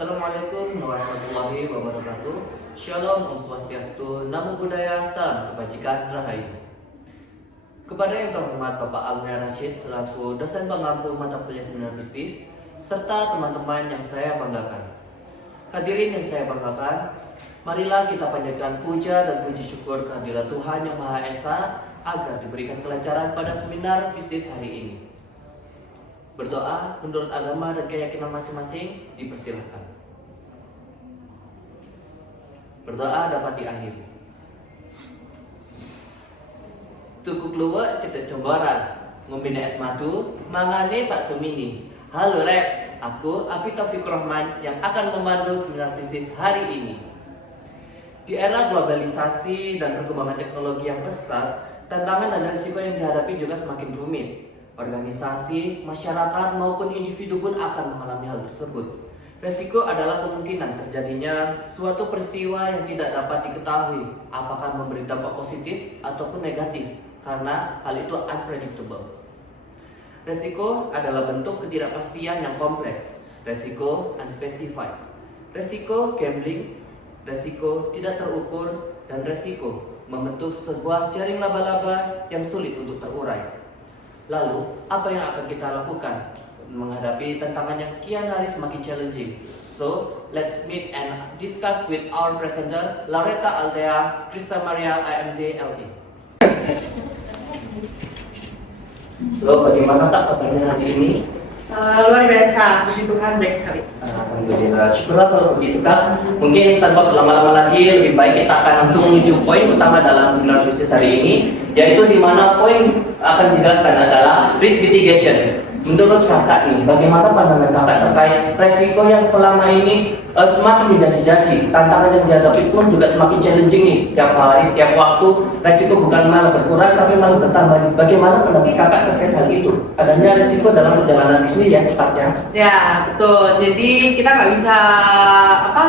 Assalamualaikum warahmatullahi wabarakatuh. Shalom, Om Swastiastu, Namo Buddhaya, Salam Kebajikan, Rahayu. Kepada yang terhormat Bapak Almia Rashid selaku dosen pengampu mata kuliah seminar bisnis, serta teman-teman yang saya banggakan. Hadirin yang saya banggakan, marilah kita panjatkan puja dan puji syukur kehadirat Tuhan Yang Maha Esa agar diberikan kelancaran pada seminar bisnis hari ini. Berdoa menurut agama dan keyakinan masing-masing dipersilahkan. Berdoa dapat diakhiri. Tuku keluar cetek comboran, ngombine es madu, mangane Pak Sumini. Halo Rek, aku Abi Taufikur Rahman yang akan memandu seminar bisnis hari ini. Di era globalisasi dan perkembangan teknologi yang pesat, tantangan dan risiko yang dihadapi juga semakin rumit. Organisasi, masyarakat, maupun individu pun akan mengalami hal tersebut. Resiko adalah kemungkinan terjadinya suatu peristiwa yang tidak dapat diketahui apakah memberi dampak positif ataupun negatif, karena hal itu unpredictable. Resiko adalah bentuk ketidakpastian yang kompleks. Resiko unspecified. Resiko gambling, resiko tidak terukur, dan resiko membentuk sebuah jaring laba-laba yang sulit untuk terurai. Lalu, apa yang akan kita lakukan menghadapi tantangan yang kian hari semakin challenging? So, let's meet and discuss with our presenter, Laureta Althea Krista Maria IMD LE. So, bagaimana tak kabarnya hari ini? Luar biasa, puji Tuhan, baik sekali. Alhamdulillah, syukurlah kalau begitu Kak. Mungkin tanpa berlama-lama lagi, lebih baik kita akan langsung menuju poin utama dalam seminar bisnis hari ini, yaitu di mana poin akan dijelaskan adalah risk mitigation. Menurut kakak nih, bagaimana pandangan kakak terkait resiko yang selama ini semakin menjadi-jadi, tantangan yang dihadapi pun juga semakin challenging nih, setiap hari, setiap waktu, resiko bukan malah berkurang tapi malah bertambah. Bagaimana pendapat kakak terkait hal itu? Adanya resiko dalam perjalanan bisnis ya tepatnya? Ya, betul. Jadi kita nggak bisa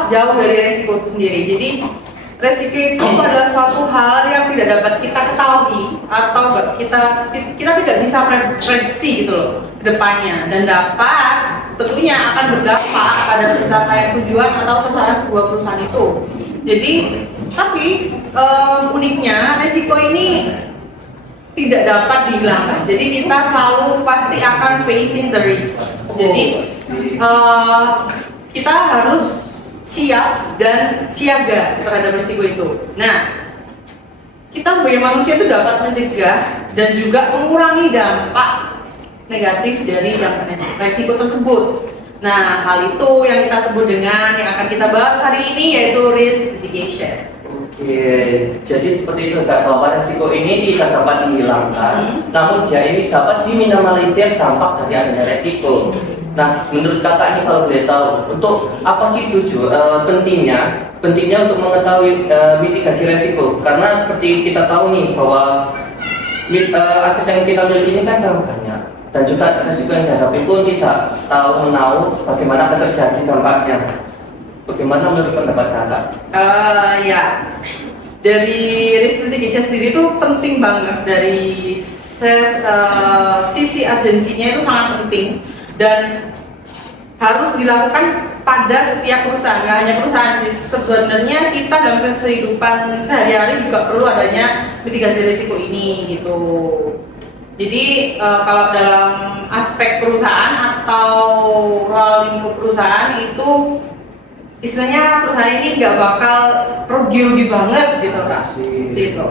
jauh dari resiko itu sendiri. Jadi resiko itu adalah suatu hal yang tidak dapat kita ketahui atau kita tidak bisa prediksi gitu loh ke depannya, dan dapat tentunya akan berdampak pada pencapaian tujuan atau sasaran sebuah perusahaan itu. Jadi tapi uniknya resiko ini tidak dapat dihilangkan. Jadi kita selalu pasti akan facing the risk. Jadi kita harus siap dan siaga terhadap risiko itu. Nah, kita sebagai manusia itu dapat mencegah dan juga mengurangi dampak negatif dari risiko tersebut. Nah, hal itu yang kita sebut dengan yang akan kita bahas hari ini, yaitu risk mitigation. Oke, jadi seperti itu Kak, bahwa resiko ini tidak dapat dihilangkan, namun dia ini dapat diminimalisir dampak dari adanya resiko. Nah, menurut kakak ini kalau boleh tahu, untuk apa sih pentingnya untuk mengetahui mitigasi resiko? Karena seperti kita tahu nih bahwa aset yang kita miliki ini kan sangat banyak, dan juga resiko yang dihadapi pun tidak tahu bagaimana akan terjadi dampaknya. Bagaimana menurut pendapat kakak? Ya, dari risk mitigation sendiri itu penting banget. Dari sisi agensinya itu sangat penting dan harus dilakukan pada setiap perusahaan. Nggak hanya perusahaan sih, sebenarnya kita dalam kehidupan sehari-hari juga perlu adanya mitigasi risiko ini gitu. Jadi kalau dalam aspek perusahaan atau lingkup perusahaan itu istilahnya perusahaan ini nggak bakal rugi-rugi banget gitu kan? Gitu.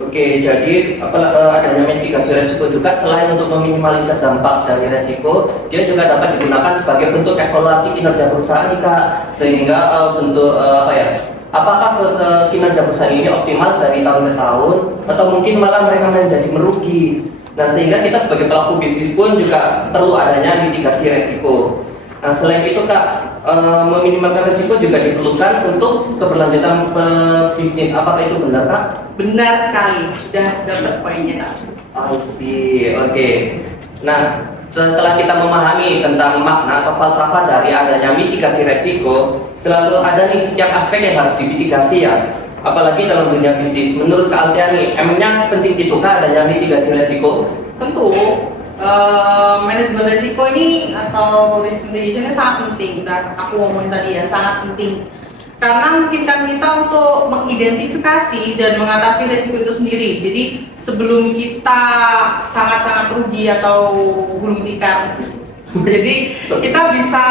Oke, jadi adanya mitigasi resiko juga selain untuk meminimalisir dampak dari resiko, dia juga dapat digunakan sebagai bentuk evaluasi kinerja perusahaan nih Kak, sehingga bentuk apakah kinerja perusahaan ini optimal dari tahun ke tahun atau mungkin malah mereka menjadi merugi. Nah, sehingga kita sebagai pelaku bisnis pun juga perlu adanya mitigasi resiko. Nah, selain itu Kak, meminimalkan risiko juga diperlukan untuk keberlanjutan bisnis. Apakah itu benar Kak? Benar sekali, sudah dapat poinnya Kak. I see, oke. Nah, setelah kita memahami tentang makna atau falsafah dari adanya mitigasi resiko, selalu ada nih setiap aspek yang harus dimitigasi ya. Apalagi dalam dunia bisnis. Menurut Kak Althea nih, emangnya sepenting itu Kak adanya mitigasi resiko? Tentu. manajemen risiko ini atau risk mitigation ini sangat penting. Dan aku ngomongin tadi ya, sangat penting. Karena memungkinkan kita untuk mengidentifikasi dan mengatasi risiko itu sendiri. Jadi sebelum kita sangat-sangat rugi atau gulung tikar, jadi kita bisa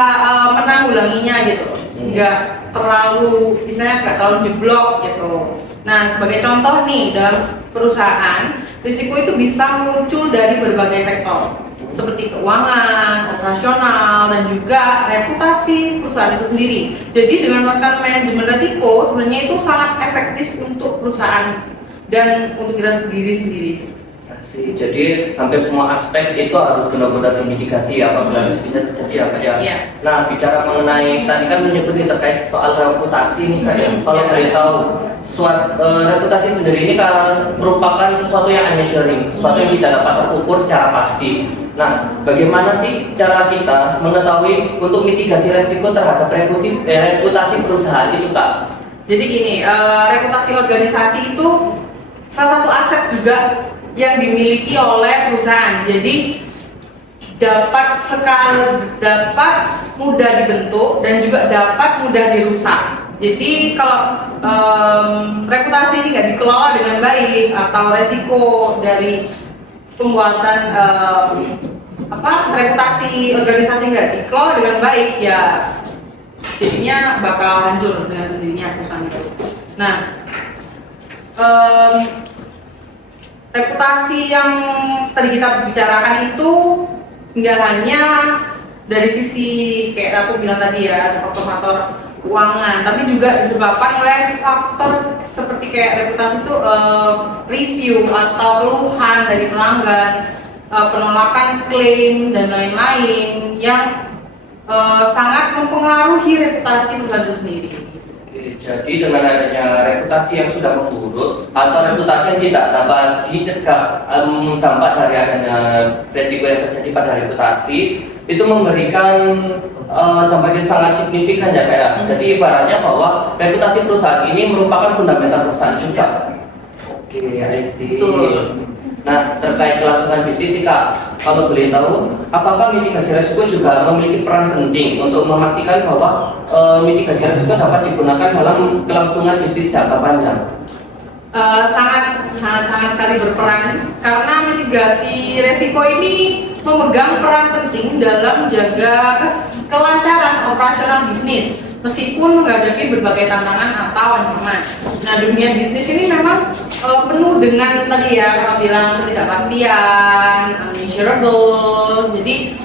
menanggulanginya gitu, nggak terlalu, istilahnya nggak terlalu jeblok gitu. Nah, sebagai contoh nih, dalam perusahaan, risiko itu bisa muncul dari berbagai sektor, seperti keuangan, operasional, dan juga reputasi perusahaan itu sendiri. Jadi dengan melakukan manajemen risiko, sebenarnya itu sangat efektif untuk perusahaan dan untuk kita sendiri-sendiri. Jadi hampir semua aspek itu harus benar-benar dimitigasi ya apabila risikonya terjadi apa ya. Yeah. Nah, bicara mengenai tadi kan menyebut terkait soal reputasi nih Kak ya. Kalau boleh tahu, reputasi sendiri ini kan merupakan sesuatu yang unmeasuring, sesuatu yang tidak dapat terukur secara pasti. Nah, bagaimana sih cara kita mengetahui untuk mitigasi resiko terhadap reputasi perusahaan itu Kak? Jadi gini, reputasi organisasi itu salah satu aset juga yang dimiliki oleh perusahaan. Jadi dapat mudah dibentuk dan juga dapat mudah dirusak. Jadi kalau reputasi ini nggak dikelola dengan baik atau resiko dari pembuatan reputasi organisasi nggak dikelola dengan baik, ya jadinya bakal hancur dengan sendirinya perusahaan itu. Nah, reputasi yang tadi kita bicarakan itu nggak hanya dari sisi kayak aku bilang tadi ya, ada faktor-faktor keuangan, tapi juga disebabkan oleh faktor seperti kayak reputasi itu review atau keluhan dari pelanggan, penolakan klaim dan lain-lain yang sangat mempengaruhi reputasi perusahaan itu sendiri. Jadi dengan adanya reputasi yang sudah memburuk atau reputasi yang tidak dapat dicegah dampak dari adanya resiko yang terjadi pada reputasi itu memberikan dampak yang sangat signifikan ya kayak. Jadi ibaratnya bahwa reputasi perusahaan ini merupakan fundamental perusahaan juga. Oke, I see. Nah, terkait kelangsungan bisnis sih Kak, kalau boleh tahu, apakah mitigasi risiko juga memiliki peran penting untuk memastikan bahwa mitigasi risiko dapat digunakan dalam kelangsungan bisnis jangka panjang? Sangat sekali berperan, karena mitigasi risiko ini memegang peran penting dalam menjaga kelancaran operasional bisnis meskipun menghadapi berbagai tantangan atau ancaman. Nah, dunia bisnis ini memang penuh dengan tadi ya, kalau bilang ketidakpastian, unmeasurable. Jadi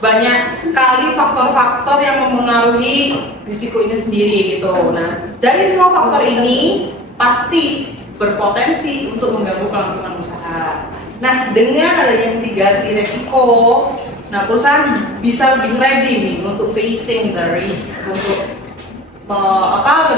banyak sekali faktor-faktor yang mempengaruhi risiko ini sendiri gitu. Nah, dari semua faktor ini pasti berpotensi untuk mengganggu kelangsungan usaha. Nah, dengan adanya mitigasi risiko, nah perusahaan bisa lebih ready nih untuk facing the risk, untuk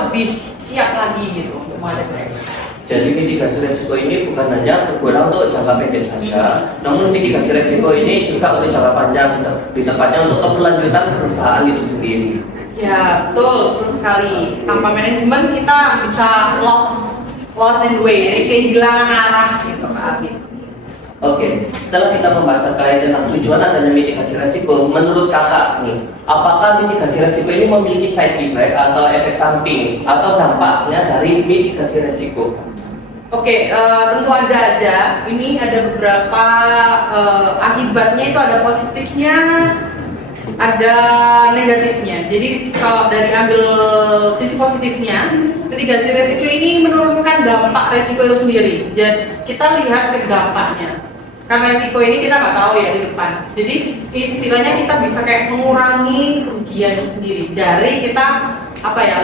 lebih siap lagi gitu untuk menghadapi risiko. Jadi mitigasi risiko ini bukan hanya berguna untuk jangka pendek saja, namun mitigasi risiko ini juga untuk jangka panjang, lebih tepatnya untuk keberlanjutan perusahaan itu sendiri. Ya, betul sekali. Tanpa manajemen kita bisa lost and way, jadi kehilangan arah gitu kan. Oke, setelah kita membahas terkait tentang tujuan adanya mitigasi risiko, menurut kakak nih, apakah mitigasi risiko ini memiliki side effect atau efek samping atau dampaknya dari mitigasi risiko? Oke, tentu ada aja. Ini ada beberapa akibatnya itu ada positifnya, ada negatifnya. Jadi kalau dari ambil sisi positifnya, mitigasi risiko ini menurunkan dampak risiko itu sendiri. Jadi kita lihat ke dampaknya. Karena risiko ini kita nggak tahu ya di depan. Jadi istilahnya kita bisa kayak mengurangi kerugian itu sendiri dari kita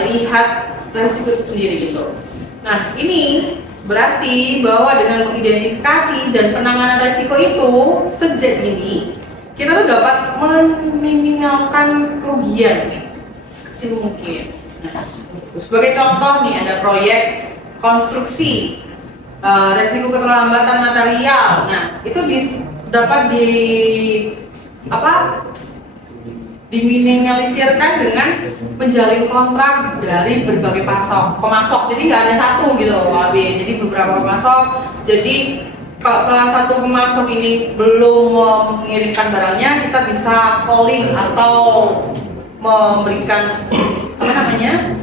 lihat risiko itu sendiri gitu. Nah, ini berarti bahwa dengan mengidentifikasi dan penanganan risiko itu sejak dini, kita tuh dapat meminimalkan kerugian sekecil mungkin. Nah, sebagai contoh nih, ada proyek konstruksi, resiko keterlambatan material. Nah, itu dapat diminimalisirkan dengan menjalin kontrak dari berbagai pemasok. Jadi nggak hanya satu gitu, jadi beberapa pemasok. Jadi kalau salah satu pemasok ini belum mengirimkan barangnya, kita bisa calling atau memberikan apa namanya,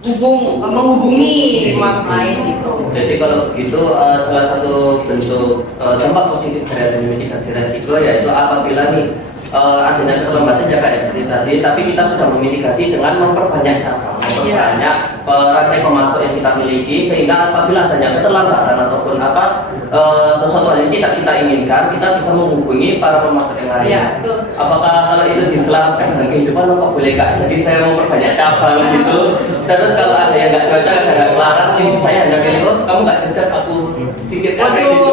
menghubungi pemasok lain gitu. Jadi kalau begitu salah satu bentuk dampak positif dari mitigasi resiko yaitu apabila nih adanya keterlambatan ya kayak seperti tadi, tapi kita sudah memitigasi dengan memperbanyak cabang, memperbanyak rantai pemasok yang kita miliki, sehingga apabila adanya keterlambatan ataupun sesuatu hal yang tidak kita inginkan, kita bisa menghubungi para pemasok yang lain. Iya, betul. Apakah kalau itu diselaraskan dengan kehidupan, apa boleh kak? Jadi saya mau memperbanyak cabang gitu. Terus kalau ada yang nggak cocok, ada nggak selaras, saya hanya pilih, oh kamu nggak cocok, aku singkirkan kayak gitu.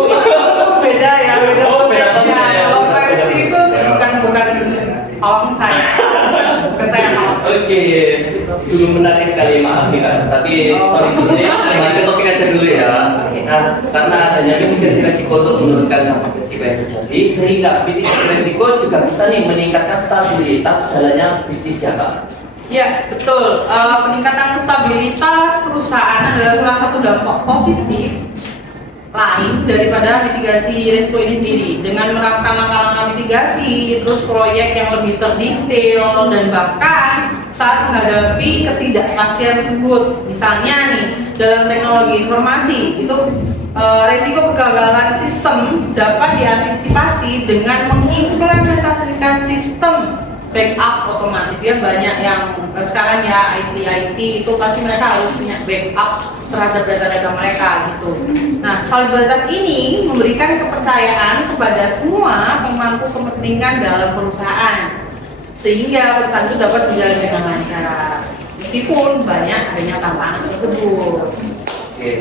Beda ya, beda. Oh, beda konsep. Kalau versi itu bukan kalau saya, bukan saya kalau. Oke, sungguh menarik sekali, maaf nih kak. Tapi sorry saya lanjut topik aja dulu ya. Nah, karena adanya mitigasi resiko untuk menurunkan dampak resiko yang terjadi, sehingga mitigasi resiko juga bisa nih meningkatkan stabilitas jalannya bisnis ya kak. Ya betul. Peningkatan stabilitas perusahaan adalah salah satu dampak positif lain daripada mitigasi risiko ini sendiri. Dengan menerapkan langkah-langkah mitigasi, terus proyek yang lebih terdetail, dan bahkan saat menghadapi ketidakpastian tersebut, misalnya nih dalam teknologi informasi itu risiko kegagalan sistem dapat diantisipasi dengan mengimplementasikan sistem backup otomatis. Ya banyak yang sekarang ya IT itu pasti mereka harus punya backup terhadap data-data mereka gitu. Nah, stabilitas ini memberikan kepercayaan kepada semua pemangku kepentingan dalam perusahaan, sehingga perusahaan itu dapat berjalan dengan lancar meskipun banyak adanya tantangan tersebut. Oke.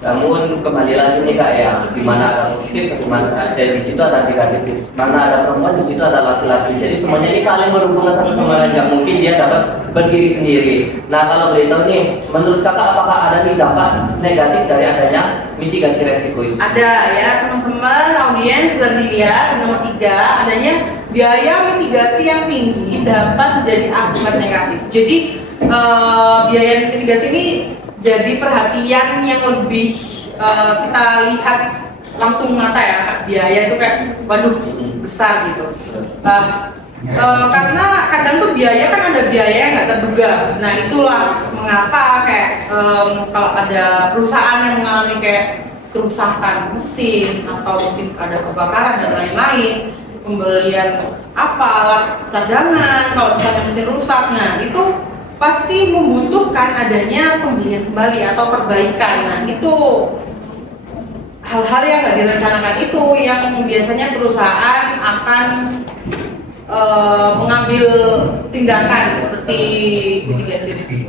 Namun kembali lagi nih kak ya, di mana ada positif, di mana ada di situ ada negatif, mana ada perempuan di situ ada laki-laki. Jadi semuanya ini saling berhubungan satu sama lain. Nggak mungkin dia dapat berdiri sendiri. Nah kalau boleh tahu nih, menurut kakak apakah ada nih dampak negatif dari adanya mitigasi resiko itu? Ada ya teman-teman audiens, bisa dilihat nomor 3, adanya biaya mitigasi yang tinggi dapat menjadi akibat negatif. Jadi biaya mitigasi ini jadi perhatian yang lebih kita lihat langsung mata ya, biaya itu kayak waduh besar gitu. Karena kadang tuh biaya kan ada biaya yang nggak terduga. Nah itulah mengapa kayak kalau ada perusahaan yang mengalami kayak kerusakan mesin atau mungkin ada kebakaran dan lain-lain, pembelian alat cadangan kalau misalnya mesin rusak, nah itu pasti membutuhkan adanya pembelian kembali atau perbaikan. Nah itu hal-hal yang nggak direncanakan itu yang biasanya perusahaan akan mengambil tindakan seperti mitigasi risiko.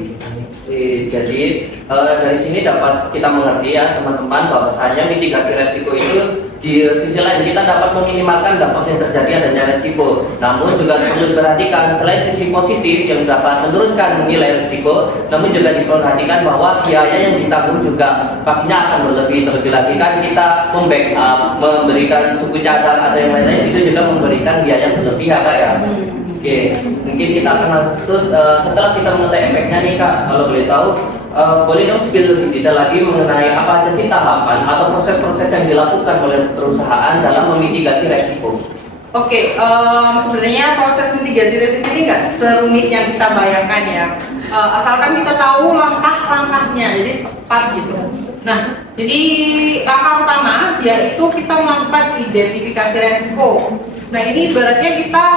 Jadi dari sini dapat kita mengerti ya teman-teman bahwasanya mitigasi resiko itu di sisi lain kita dapat meminimalkan dampak yang terjadi adanya resiko. Namun juga perlu diperhatikan selain sisi positif yang dapat menurunkan nilai resiko, namun juga diperhatikan bahwa biaya yang ditanggung juga pastinya akan berlebih. Terlebih lagi kan kita membackup, memberikan suku cadang atau yang lain-lain itu juga memberikan biaya yang berlebih ya kak ya. Oke, mungkin kita akan lanjut setelah kita mengetahui efeknya nih kak. Kalau boleh tahu, boleh dong spill lebih detail lagi mengenai apa aja sih tahapan atau proses-proses yang dilakukan oleh perusahaan dalam memitigasi resiko. Oke, sebenarnya proses mitigasi resiko ini nggak serumit yang kita bayangkan ya. Asalkan kita tahu langkah-langkahnya, jadi tepat gitu. Nah, jadi langkah pertama yaitu kita melakukan identifikasi resiko. Nah, ini ibaratnya kita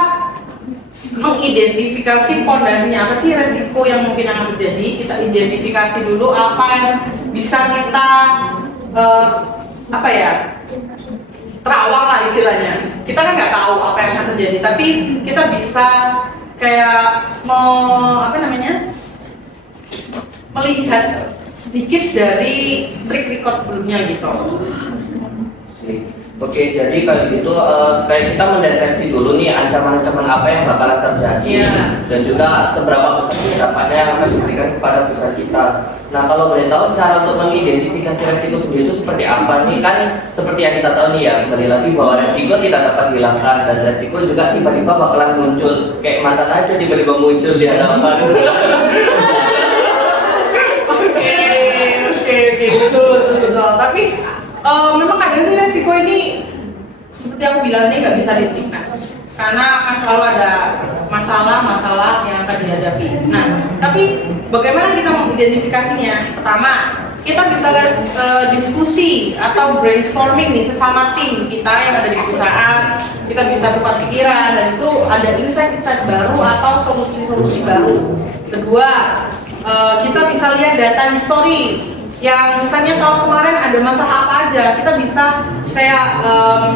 mengidentifikasi fondasinya, apa sih resiko yang mungkin akan terjadi. Kita identifikasi dulu apa yang bisa kita terawal lah istilahnya. Kita kan nggak tahu apa yang akan terjadi, tapi kita bisa kayak melihat sedikit dari track record sebelumnya gitu. Oke, jadi kalau gitu kayak kita mendeteksi dulu nih ancaman-ancaman apa yang bakalan terjadi dan juga seberapa besar dampaknya yang akan diberikan kepada perusahaan kita. Nah, kalau boleh tahu cara untuk mengidentifikasi resiko sendiri itu seperti apa nih? Kan seperti yang kita tahu nih ya, kembali lagi bahwa resiko tidak dapat dihilangkan dan resiko juga tiba-tiba bakalan muncul kayak mantan aja tiba-tiba muncul di hadapan. Oke, betul. Tapi Memang kadang sih resiko ini seperti aku bilang ini nggak bisa dihentikan karena akan selalu ada masalah-masalah yang akan dihadapi. Nah, tapi bagaimana kita mengidentifikasinya? Pertama, kita bisa diskusi atau brainstorming nih sesama tim kita yang ada di perusahaan. Kita bisa tukar pikiran dan itu ada insight-insight baru atau solusi-solusi baru. Kedua, kita bisa lihat data history yang misalnya tahun kemarin ada masalah apa aja, kita bisa kayak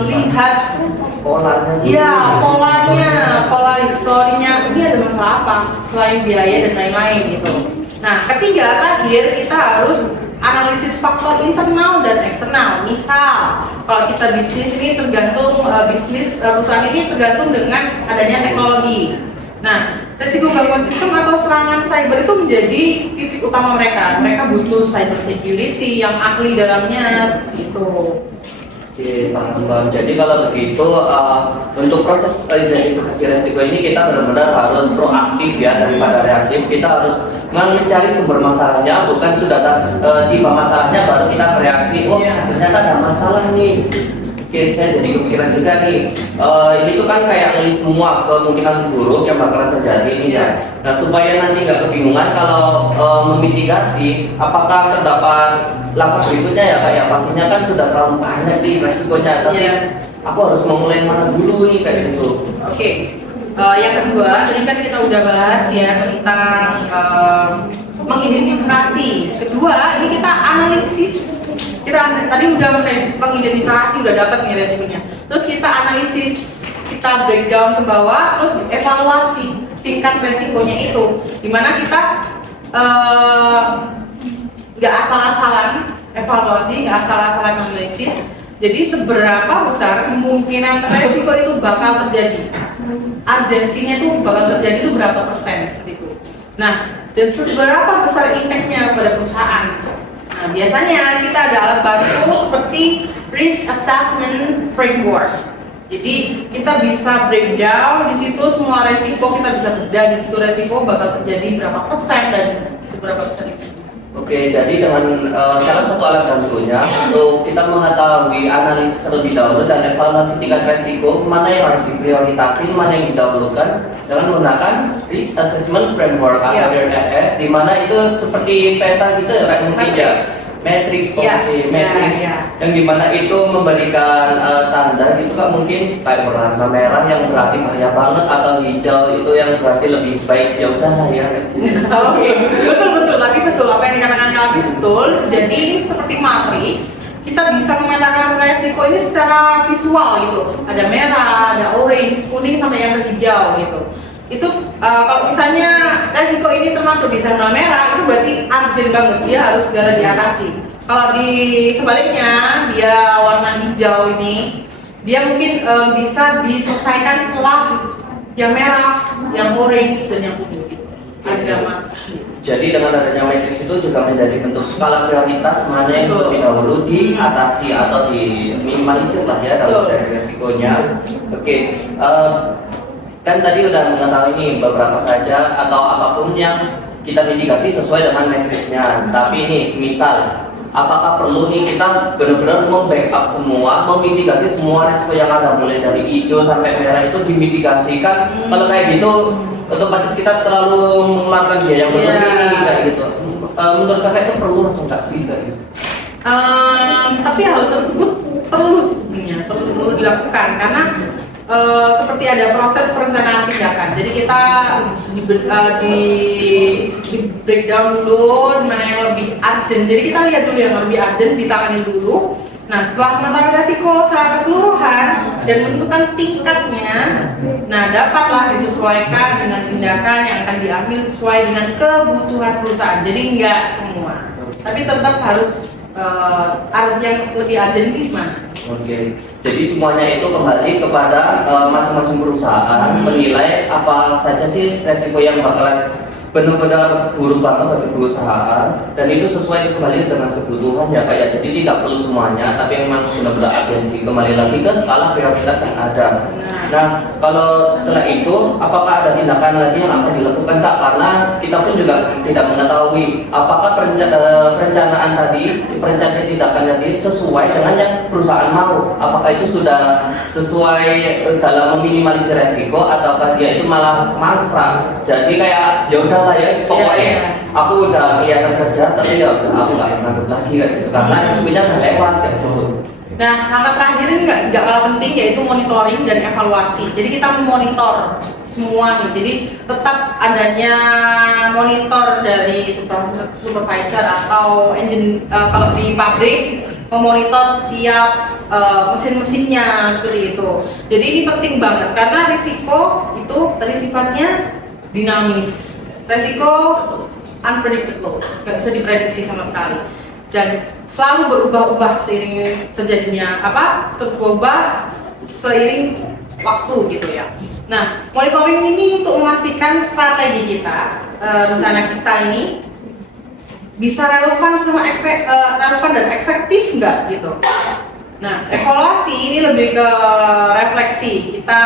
lihat polanya, pola historinya, ini ada masalah apa selain biaya dan lain-lain gitu. Nah, ketiga terakhir kita harus analisis faktor internal dan eksternal. Misal, kalau kita bisnis ini tergantung perusahaan ini tergantung dengan adanya teknologi. Nah, resiko gangguan sistem atau serangan cyber itu menjadi titik utama mereka. Mereka butuh cyber security yang ahli dalamnya seperti itu. Oke, paham. Jadi kalau begitu untuk proses identifikasi resiko ini kita benar-benar harus proaktif ya daripada reaktif. Kita harus mencari sumber masalahnya, bukan sudah tiba masalahnya baru kita bereaksi. Oh, ternyata ada masalah nih. Oke, saya jadi kepikiran juga nih. Ini tuh kan kayak ngelis semua kemungkinan buruk yang bakalan terjadi ini ya. Nah, supaya nanti nggak kebingungan kalau memitigasi, apakah terdapat langkah berikutnya ya kayak pastinya kan sudah terlalu banyak nih resikonya. Tapi aku harus memulai mana dulu nih kayak gitu. Oke. Yang kedua, tadi kan kita udah bahas ya tentang mengidentifikasi. Kedua, ini kita analisis. Kita tadi udah mengidentifikasi, udah dapat nih resikonya. Terus kita analisis, kita breakdown ke bawah, terus evaluasi tingkat resikonya itu. Dimana kita nggak asal-asalan evaluasi, nggak asal-asalan analisis. Jadi seberapa besar kemungkinan resiko itu bakal terjadi? Urgensinya itu bakal terjadi itu berapa persen seperti itu. Nah, dan seberapa besar impact-nya pada perusahaan? Nah, biasanya kita ada alat bantu seperti risk assessment framework. Jadi kita bisa breakdown di situ semua resiko, kita bisa bedah di situ resiko bakal terjadi berapa persen dan seberapa besar itu. Oke, jadi dengan salah satu alat bantunya untuk kita mengetahui analisis terlebih dahulu dan evaluasi tingkat resiko mana yang harus diprioritaskan, mana yang didahulukan dengan menggunakan risk assessment framework atau RAF, di mana itu seperti peta gitu ya kayak mungkin ya matrix, yang dimana itu memberikan tanda gitu kan mungkin kayak berwarna merah yang berarti bahaya banget atau hijau itu yang berarti lebih baik, ya udah lah ya. Oke, betul tapi betul apa yang dikatakan Kalbi betul. Jadi ini seperti matrix, kita bisa memetakan resiko ini secara visual gitu. Ada merah, ada orange, kuning sampai yang hijau gitu. Itu kalau misalnya resiko ini termasuk di zona merah itu berarti urgent banget, dia harus segera diatasi. Kalau di sebaliknya dia warna hijau ini dia mungkin bisa diselesaikan setelah yang merah, yang orange dan yang kuning. Jadi dengan adanya matrix itu juga menjadi bentuk skala prioritas mana yang lebih dahulu diatasi atau diminimalisir lah ya dalam resikonya. Oke. Kan tadi udah mengetahui nih beberapa saja atau apapun yang kita mitigasi sesuai dengan matriksnya. Tapi ini misal apakah perlu nih kita benar-benar membackup semua, memitigasi semua resiko yang ada mulai dari hijau sampai merah itu dimitigasikan. Kalau kayak gitu otomatis kita terlalu mengeluarkan biaya yang berlebih kayak gitu. Menurut kakak itu perlu atau enggak sih kayak gitu? Tapi hal tersebut perlu sebenarnya perlu dilakukan karena seperti ada proses perencanaan tindakan. Jadi kita di breakdown dulu mana yang lebih urgent. Jadi kita lihat dulu yang lebih urgent, ditangani dulu. Nah, setelah mengetahui resiko secara keseluruhan dan menentukan tingkatnya, nah dapatlah disesuaikan dengan tindakan yang akan diambil sesuai dengan kebutuhan perusahaan. Jadi enggak semua, tapi tetap harus yang lebih urgent ini gimana? Oke, jadi semuanya itu kembali kepada masing-masing perusahaan menilai apa saja sih resiko yang bakalan benar-benar buruk banget bagi perusahaan, dan itu sesuai kembali dengan kebutuhan ya kayak. Jadi tidak perlu semuanya, tapi memang benar-benar agensi kembali lagi ke skala prioritas yang ada. Nah, kalau setelah itu apakah ada tindakan lagi yang akan dilakukan Kak? Karena kita pun juga tidak mengetahui apakah perencanaan tindakan tadi sesuai dengan yang perusahaan mau. Apakah itu sudah sesuai dalam meminimalisir resiko ataukah dia itu malah mangkrak. Jadi kayak ya udahlah ya, pokoknya aku udah kelihatan kerja tapi ya udah aku nggak nganggep lagi kayak gitu karena sebenarnya udah lewat kayak gitu. Nah, langkah terakhir ini nggak kalah penting yaitu monitoring dan evaluasi. Jadi kita memonitor semua nih. Jadi tetap adanya monitor dari supervisor atau engine kalau di pabrik memonitor setiap mesin-mesinnya seperti itu. Jadi ini penting banget karena risiko itu tadi sifatnya dinamis. Risiko unpredictable, nggak bisa diprediksi sama sekali dan selalu berubah-ubah seiring terjadinya berubah seiring waktu gitu ya. Nah, monitoring ini untuk memastikan strategi kita, rencana kita ini bisa relevan dan efektif nggak gitu. Nah, evaluasi ini lebih ke refleksi kita,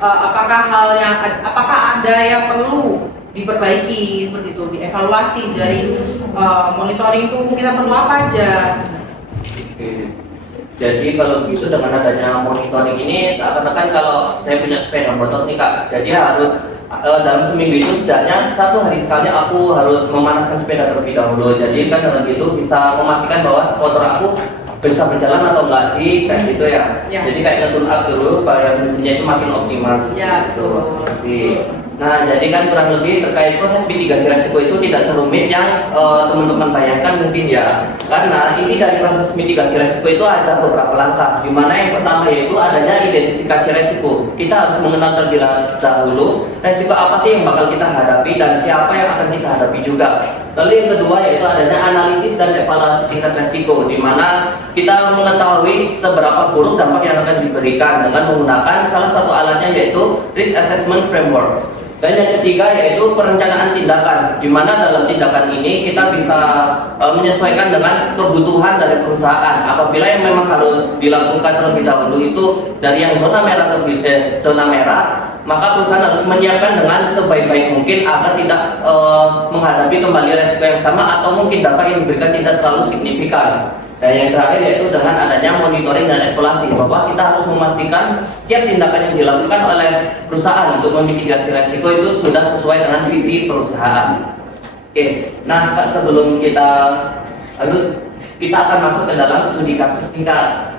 apakah ada yang perlu diperbaiki seperti itu, dievaluasi dari monitoring itu kita perlu apa aja. Oke. Jadi kalau begitu dengan adanya monitoring ini seakan-akan kalau saya punya sepeda motor nih Kak, jadi harus dalam seminggu itu setidaknya 1 hari sekali aku harus memanaskan sepeda terlebih dahulu. Jadi kan dengan itu bisa memastikan bahwa motor aku bisa berjalan atau enggak sih kayak gitu ya. Jadi kayak nge-tune up dulu supaya mesinnya itu makin optimal gitu sih. Nah, jadi kan kurang lebih terkait proses mitigasi resiko itu tidak serumit yang teman-teman bayangkan mungkin ya. Karena ini dari proses mitigasi resiko itu ada beberapa langkah. Di mana yang pertama yaitu adanya identifikasi resiko. Kita harus mengenal terlebih dahulu resiko apa sih yang bakal kita hadapi dan siapa yang akan kita hadapi juga. Lalu yang kedua yaitu adanya analisis dan evaluasi tingkat resiko, di mana kita mengetahui seberapa buruk dampak yang akan diberikan dengan menggunakan salah satu alatnya yaitu risk assessment framework. Dan yang ketiga yaitu perencanaan tindakan, di mana dalam tindakan ini kita bisa menyesuaikan dengan kebutuhan dari perusahaan. Apabila yang memang harus dilakukan terlebih dahulu itu dari yang zona merah, maka perusahaan harus menyiapkan dengan sebaik-baik mungkin agar tidak menghadapi kembali resiko yang sama atau mungkin dampak yang diberikan tidak terlalu signifikan. Dan yang terakhir yaitu dengan adanya monitoring dan evaluasi, bahwa kita harus memastikan setiap tindakan yang dilakukan oleh perusahaan untuk memitigasi resiko itu sudah sesuai dengan visi perusahaan. Oke, nah Kak, sebelum kita akan masuk ke dalam studi kasus tingkat.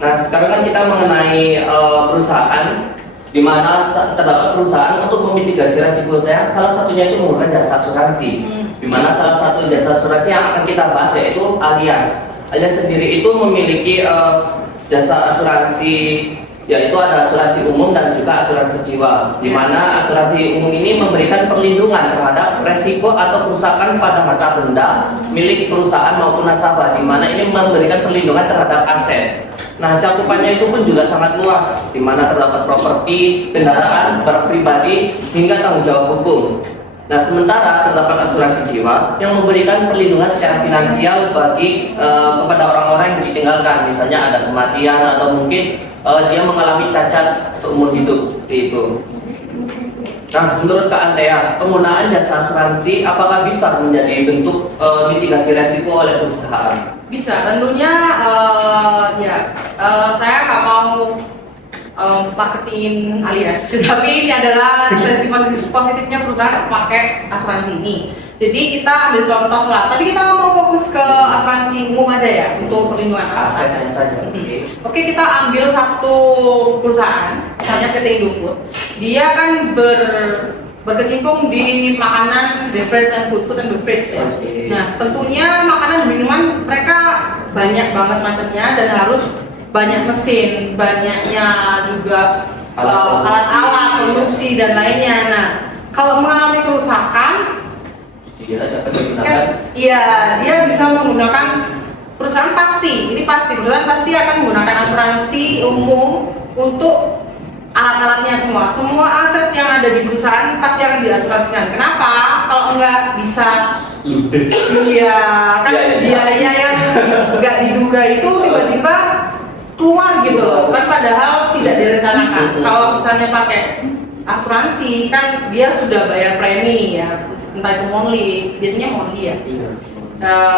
Nah, sekarang kan kita mengenai perusahaan, di mana terdapat perusahaan untuk memitigasi resikonya, salah satunya itu menggunakan jasa asuransi. Di mana salah satu jasa asuransi yang akan kita bahas yaitu Allianz. Allianz sendiri itu memiliki jasa asuransi, yaitu ada asuransi umum dan juga asuransi jiwa. Di mana asuransi umum ini memberikan perlindungan terhadap resiko atau kerusakan pada harta benda milik perusahaan maupun nasabah, di mana ini memberikan perlindungan terhadap aset. Nah, cakupannya itu pun juga sangat luas, di mana terdapat properti, kendaraan, barang pribadi, hingga tanggung jawab hukum. Nah, sementara terdapat asuransi jiwa yang memberikan perlindungan secara finansial bagi kepada orang-orang yang ditinggalkan, misalnya ada kematian atau mungkin dia mengalami cacat seumur hidup seperti itu. Nah, menurut Kak Antea, penggunaan jasa asuransi apakah bisa menjadi bentuk mitigasi resiko oleh perusahaan? Bisa, tentunya saya nggak mau marketing Allianz, tapi ini adalah sisi positifnya perusahaan pakai asuransi ini. Jadi kita ambil contoh lah, tadi kita mau fokus ke asuransi umum aja ya untuk perlindungan asetnya saja. Oke, kita ambil satu perusahaan, misalnya PT Indofood. Dia kan berkecimpung di makanan, beverage and food and beverage ya. Nah, tentunya makanan dan minuman mereka banyak banget macamnya dan harus banyak mesin, banyaknya juga alat-alat produksi dan lainnya. Nah, kalau mengalami kerusakan, dia bisa menggunakan perusahaan perusahaan pasti akan menggunakan asuransi umum untuk alat-alatnya semua aset yang ada di perusahaan pasti akan diasuransikan. Kenapa? Kalau enggak bisa ludes. Iya, kan biaya yang enggak diduga itu tiba-tiba keluar gitu loh, kan padahal tidak direncanakan. Kalau misalnya pakai asuransi kan dia sudah bayar premi ya, entah itu monthly, biasanya monthly ya. Iya.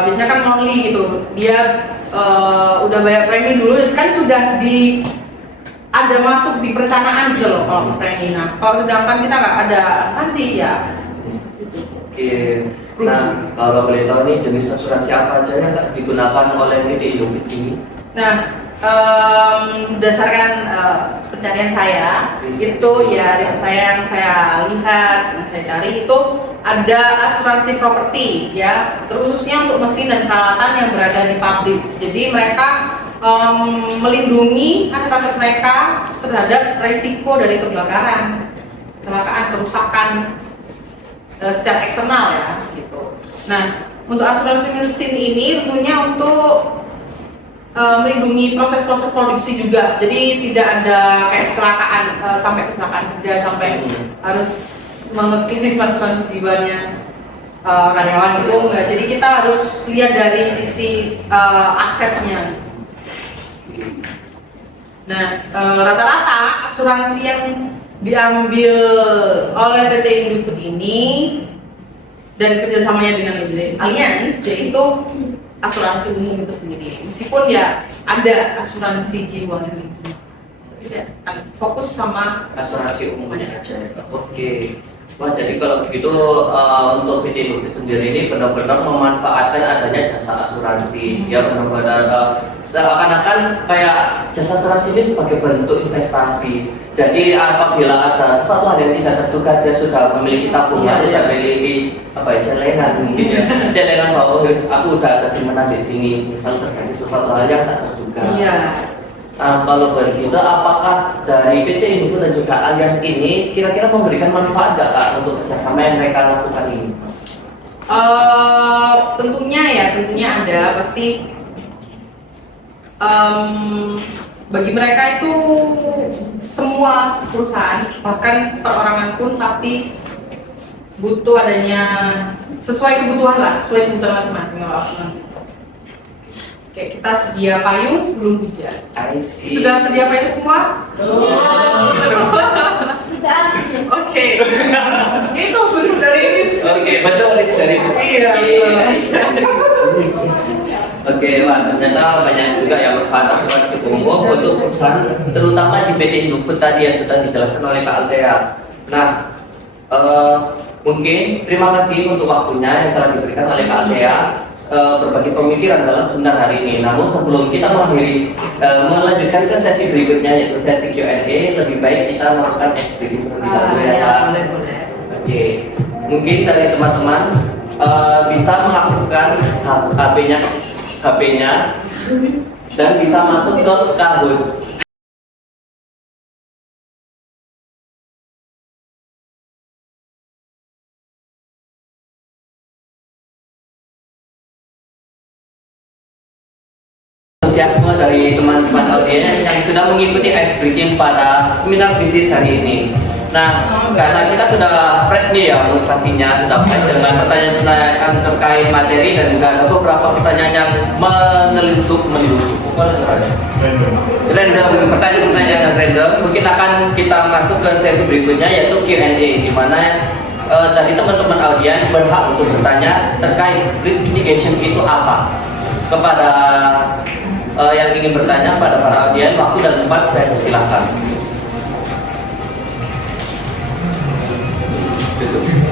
Biasanya kan monthly gitu, dia udah bayar premi dulu kan sudah ada masuk di perencanaan gitu loh kalau premi. Nah kalau sedangkan kita nggak ada kan sih ya. Oke. Nah, kalau boleh tahu nih jenis asuransi apa aja yang digunakan oleh PT Indofood ini? Nah, berdasarkan pencarian saya, itu ya riset saya yang saya lihat, yang saya cari itu ada asuransi properti ya, terkhususnya untuk mesin dan peralatan yang berada di pabrik. Jadi mereka melindungi aset mereka terhadap resiko dari kebakaran, kecelakaan, kerusakan secara eksternal ya, gitu. Nah, untuk asuransi mesin ini tentunya untuk melindungi proses-proses produksi juga, jadi tidak ada kayak kecelakaan sampai kecelakaan kerja sampai harus mengetik asuransi jiwanya karyawan itu enggak. Jadi kita harus lihat dari sisi asetnya. Nah, rata-rata asuransi yang diambil oleh PT Indofood ini dan kerjasamanya dengan Allianz yaitu asuransi umum itu sendiri, meskipun ya ada asuransi jiwa ini, bisa fokus sama Asuransi umum aja. Oke. Wah, jadi kalau begitu untuk PT Indofood sendiri ini benar-benar memanfaatkan adanya jasa asuransi. Ya benar-benar seakan-akan kayak jasa asuransi ini sebagai bentuk investasi. Jadi apabila ada sesuatu hal yang tidak terduga, dia sudah memiliki tabungan, sudah memiliki apa ya, celengan mungkin ya, celengan bahwa aku udah ada simpanan di sini, misal terjadi sesuatu hal yang tak terduga. Iya. Kalau begitu, apakah dari PT Indofood dan juga Allianz ini kira-kira memberikan manfaat nggak Kak untuk kerjasama yang mereka lakukan ini? Tentunya ada pasti. Bagi mereka itu semua perusahaan bahkan perorangan pun pasti butuh adanya sesuai kebutuhan lah, sesuai kebutuhan masing-masing. Oke, kita sedia payung sebelum hujan. Sudah sedia payung semua? Sudah. Oke. Itu betul dari list. Oke, betul list dari Iya. Oke, wah ternyata banyak juga yang bermanfaat asuransi umum untuk perusahaan, terutama di PT Indofood tadi yang sudah dijelaskan oleh Kak Althea. Nah, mungkin terima kasih untuk waktunya yang telah diberikan oleh Kak Althea berbagi pemikiran dalam seminar hari ini. Namun sebelum kita mengakhiri melanjutkan ke sesi berikutnya yaitu sesi Q&A, lebih baik kita melakukan experience terlebih dahulu ya Kak. Boleh. Oke, mungkin dari teman-teman bisa mengaktifkan HP-nya dan bisa masuk ke Kahoot. Antusiasme dari teman-teman audiens yang sudah mengikuti ice breaking pada seminar bisnis hari ini. Nah, karena kita sudah fresh nih ya, pastinya sudah fresh dengan pertanyaan-pertanyaan terkait materi dan juga ada beberapa pertanyaan yang random, pertanyaan-pertanyaan yang random. Mungkin akan kita masuk ke sesi berikutnya yaitu Q&A, di mana tadi teman-teman audiens berhak untuk bertanya terkait risk mitigation itu apa. Kepada yang ingin bertanya pada para audiens, waktu dan tempat saya persilahkan.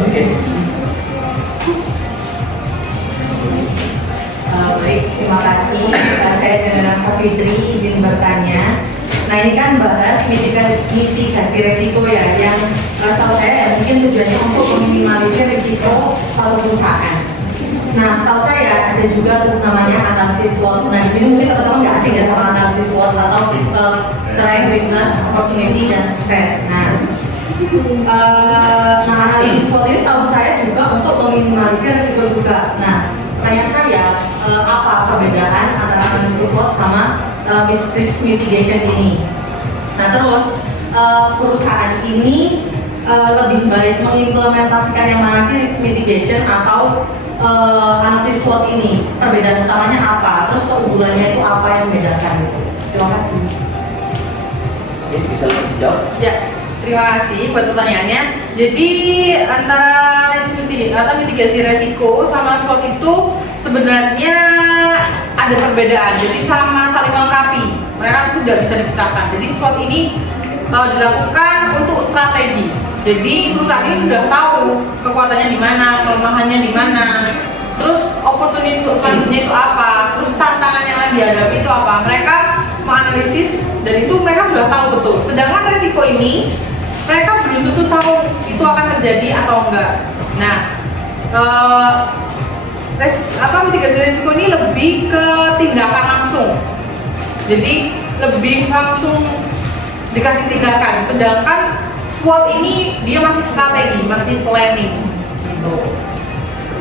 Oke. Baik, terima kasih. Saya Jenderal Safitri izin bertanya. Nah ini kan bahas mitigasi resiko ya, yang setahu saya mungkin tujuannya untuk meminimalisir risiko suatu perusahaan. Nah setahu saya ada juga tuh namanya analisis SWOT. Nah di sini mungkin teman-teman nggak asing ya sama analisis SWOT atau strength, weakness, opportunity dan threat. Nah analisis SWOT ini setahu saya juga untuk meminimalisir risiko juga. Nah pertanyaan saya, apa perbedaan antara analisis SWOT sama risk mitigation ini? Nah terus perusahaan ini lebih baik mengimplementasikan yang mana sih risk mitigation atau analisis SWOT ini? Perbedaan utamanya apa? Terus keunggulannya itu apa yang membedakan? Terima kasih. Oke, bisa langsung dijawab? Ya. Terima kasih buat pertanyaannya. Jadi antara mitigasi resiko sama SWOT itu sebenarnya ada perbedaan. Jadi sama saling melengkapi. Mereka itu tidak bisa dipisahkan. Jadi SWOT ini dilakukan untuk strategi. Jadi perusahaan ini sudah tahu kekuatannya di mana, kelemahannya di mana. Terus opportunity untuk selanjutnya itu apa? Terus tantangan yang dihadapi itu apa? Mereka menganalisis dan itu mereka sudah tahu betul. Sedangkan resiko ini mereka belum tentu tahu itu akan terjadi atau enggak. Nah, mitigasi resiko ini lebih ke tindakan langsung. Jadi lebih langsung dikasih tindakan. Sedangkan SWOT ini dia masih strategi, masih planning. Gitu.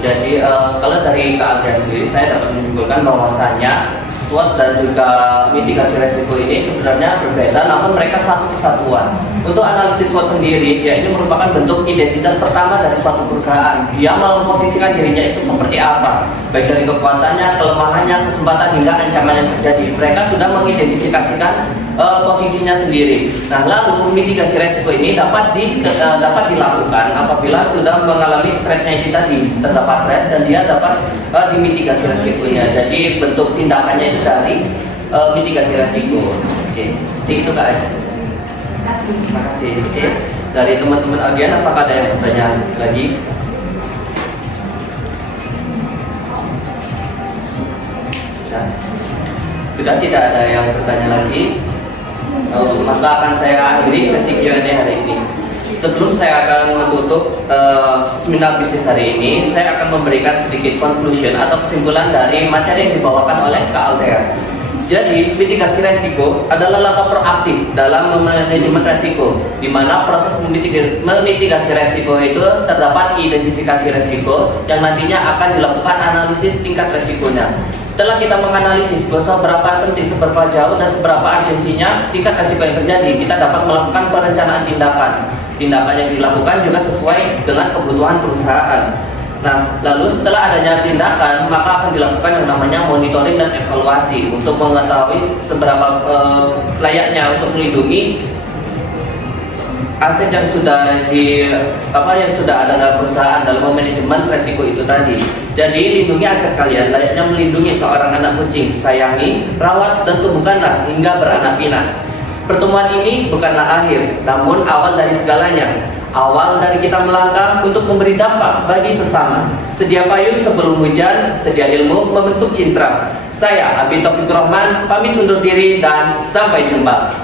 Jadi kalau dari keahlian sendiri saya dapat menyimpulkan bahwasanya SWOT dan juga mitigasi resiko ini sebenarnya berbeda, namun mereka satu kesatuan. Untuk analisis SWOT sendiri, ya ini merupakan bentuk identitas pertama dari suatu perusahaan. Dia memposisikan dirinya itu seperti apa, baik dari kekuatannya, kelemahannya, kesempatan hingga ancaman yang terjadi. Mereka sudah mengidentifikasikan posisinya sendiri. Nah, lalu mitigasi resiko ini dapat dilakukan apabila sudah mengalami threat-nya itu tadi, terdapat threat dan dia dapat dimitigasi resikonya. Jadi bentuk tindakannya itu dari mitigasi resiko. Oke, seperti itu Kak Aja. Terima kasih. Oke. Dari teman-teman agen, apakah ada yang bertanya lagi? Sudah tidak ada yang bertanya lagi. Maka akan saya akhiri sesi Q&A hari ini. Sebelum saya akan menutup seminar bisnis hari ini, saya akan memberikan sedikit conclusion atau kesimpulan dari materi yang dibawakan oleh Kak Althea. Jadi, mitigasi resiko adalah langkah proaktif dalam manajemen resiko, di mana proses memitigasi resiko itu terdapat identifikasi resiko yang nantinya akan dilakukan analisis tingkat resikonya. Setelah kita menganalisis seberapa penting, seberapa jauh, dan seberapa urgensinya tingkat resiko yang terjadi, kita dapat melakukan perencanaan tindakan. Tindakan yang dilakukan juga sesuai dengan kebutuhan perusahaan. Nah, lalu setelah adanya tindakan, maka akan dilakukan yang namanya monitoring dan evaluasi untuk mengetahui seberapa layaknya untuk melindungi aset yang sudah ada dalam perusahaan dalam manajemen resiko itu tadi. Jadi lindungi aset kalian layaknya melindungi seorang anak kucing. Sayangi, rawat, dan tumbuhkanlah hingga beranak pinak. Pertemuan ini bukanlah akhir, namun awal dari segalanya. Awal dari kita melangkah untuk memberi dampak bagi sesama. Sedia payung sebelum hujan, sedia ilmu membentuk citra. Saya Abi Taufikur Rahman, pamit undur diri dan sampai jumpa.